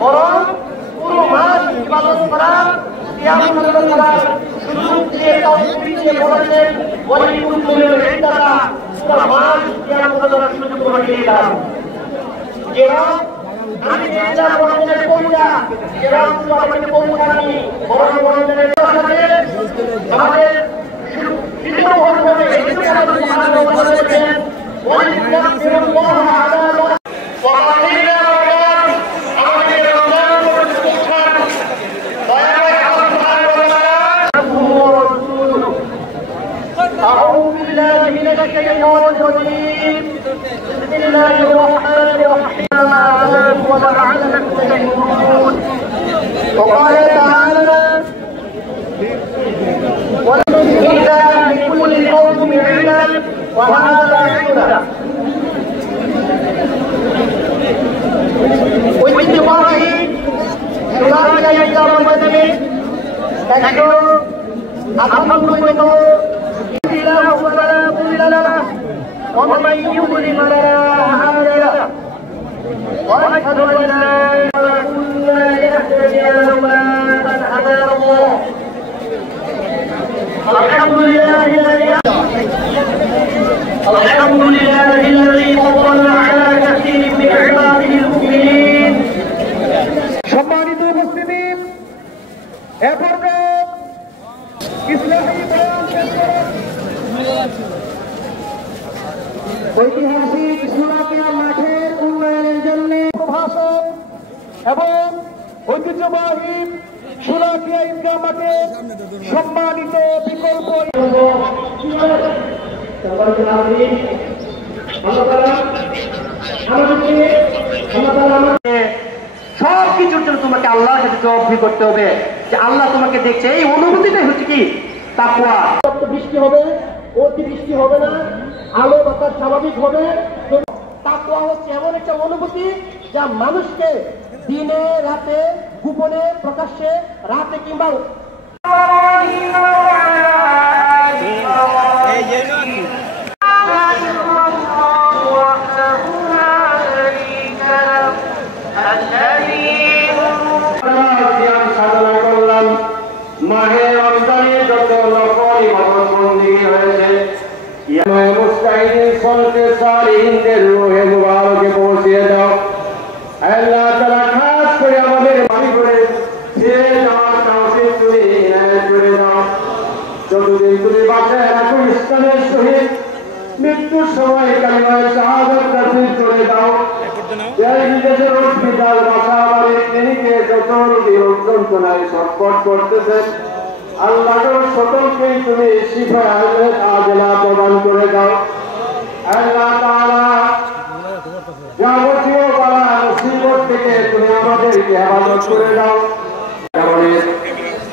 বরং পুরো মাস ইবাদত করা, কিয়াম করা, সুযোগ দিয়ে তাওহীদ দিয়ে বলেছেন ওয়ালিকুল ইবাদা, পুরো মাস কিয়াম করার সুযোগ করে দিলাম। যেটা আমি যেটা বলতে কোনটা যেটা আমাকে কোনটা আমি বরং বলতে সাথে আমাদের বিভিন্ন ধরনের কিছু আমাদের সুবহানাল্লাহ বলেছেন ওয়ালিকুল্লাহ আলা ওয়াকাতিনা আমাদের রমজান প্রতিষ্ঠান দয়াময় আল্লাহ সুবহানাহু ওয়া তাআলা আউযু বিল্লাহি মিনাশ শাইতানির রাজীম বিসমিল্লাহির রহমানির রহিম ولعلكم تشكرون وقال تعالى وإذا لكل قوم علم وهذا عندنا واتباعه سورة الأنعام المدني تذكر أحمد إله فلا مضل له ومن يضلل فلا هادي له وأشهد أن لا إله إلا يهتدي لولا أن هدانا الله الحمد لله الذي فضل على كثير من عباده المؤمنين সম্মানিত উপস্থিতি এরপরে ইসলামী বয়ান শেষ করে ঐতিহাসিক শোলাকিয়া মাঠের উন্নয়নের জন্য প্রভাষক এবং ঐতিহ্যবাহী শোলাকিয়া ঈদগাহ মাঠের সম্মানিত বিকল্প সব কিছুর জন্য তোমাকে আল্লাহর কাছে জবাবদিহি করতে হবে যে আল্লাহ তোমাকে দেখছে। এই অনুভূতিটাই হচ্ছে কি তাকওয়া। বৃষ্টি হবে, অতিবৃষ্টি হবে না, আলো বাতাস স্বাভাবিক হবে। তাকওয়া হচ্ছে এমন একটা অনুভূতি যা মানুষকে দিনে রাতে গোপনে প্রকাশ্যে রাতে কিংবা মাহে রমজানে যত নফল ইবাদত বন্দেগী হয়েছে মুস্তাহিদিন সলতে সালিহিনদের রূহে মুবারকে পৌঁছিয়ে দাও। আল্লাহ তাআলা খাস করে আমাদের মাফি করে ফিরে যাওয়ার তৌফিক তুমি ইনায়াত করে দাও। যতদিন তুমি বাঁচায় রাখো ইসলামের সহিত মৃত্যুর সময় কালিমায়ে শাহাদাত নসিব করে দাও। এই বিদেশের হসপিটাল বাসাবাড়ি ক্লিনিকে যত রোগী যন্ত্রণায় ছটফট করতেছে আল্লাহ সকলকেই তুমি শিফায়ে আজলা প্রদান করে দাও। আল্লাহ তাআলা যাবতীয় বালা মুসিবত থেকে তুমি আমাদেরকে হেফাজত করে দাও।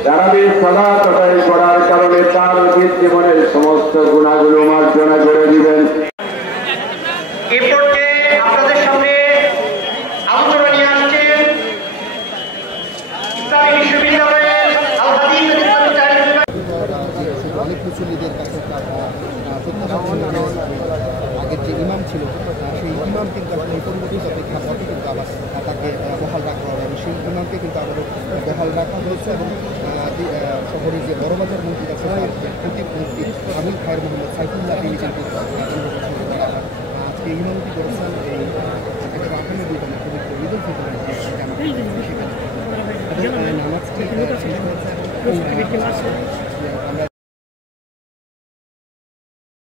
তারাবির সালাত আদায় করার কারণে তার জীবনের সমস্ত গুনাহগুলো মার্জনা করে দিবেন। এরপরে আপনাদের সামনে আলোচনা নিয়ে আসছেন ইসলামী বিশ্ববিদ্যালয়ের আল হাদিস অনেক মুসল্লিদের কাছে আগের যে ইমাম ছিল সেই ইমাম কিন্তু আসলে এই পরিবর্তিত প্রেক্ষাপটে কিন্তু আবার তাকে বহাল রাখা হবে এবং সেই ইমামকে কিন্তু আবারও বহাল রাখা হয়েছে এবং শহরের যে বড়বাজার মসজিদ আছে তার খতিব মুফতি আবুল খায়ের মোহাম্মদ সাইফুল্লাহ তিনি কিন্তু আজকে ইমামতি করেছেন এই আগামী 2 পবিত্র ঈদ উল ফিতরের নামাজ